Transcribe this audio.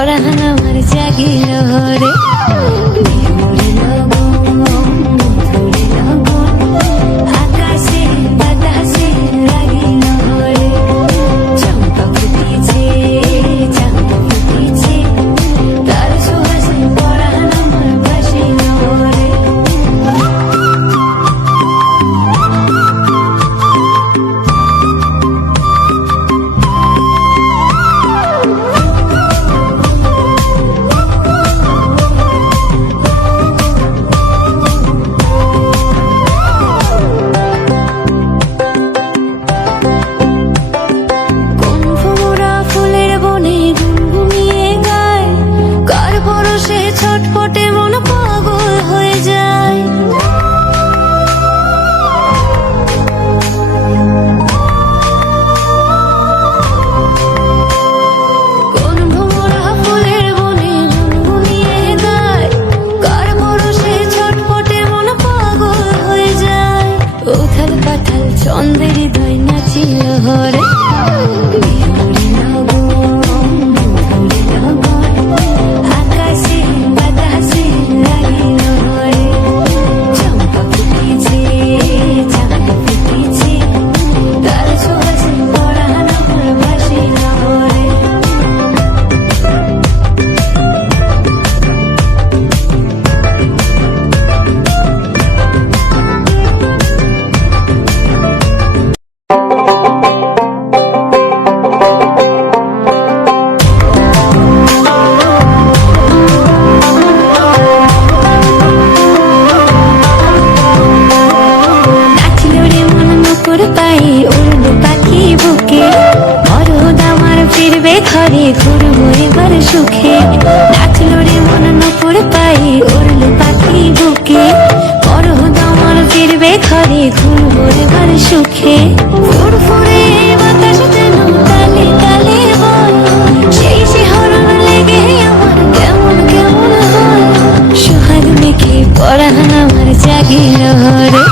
পরাণ আমার জাগিল রে। আকাশে বাতাসে লাগিল রে, চম্পা ফুটিছে চম্পা ফুটিছে, তার সুবাসে পরাণ আমার ভাসিল রে। ছটপটে মন পাগল হয়ে যায়, কোন ভোমরা ফুলের বনে গুনগুনিয়ে গায়, কার পরশে ছটপটে মন পাগল হয়ে যায়। উথাল পাথাল চন্দ্রের হৃদয় নাচিল হরে, ঘরে ঘুরবো এবার সুখে, নাচলো রে মন নপুর পাই উড়লো পাখি বুকে, মরহদ আমার ফিরবে ঘরে ঘুরবো এবার সুখে। ফুরফুরে বাতাস যেন তালে তালে বয়, সেই শিহরণ লেগে আমার কেমন কেমন হয়, সোহাগ মেখে পরাণ আমার জাগিল রে।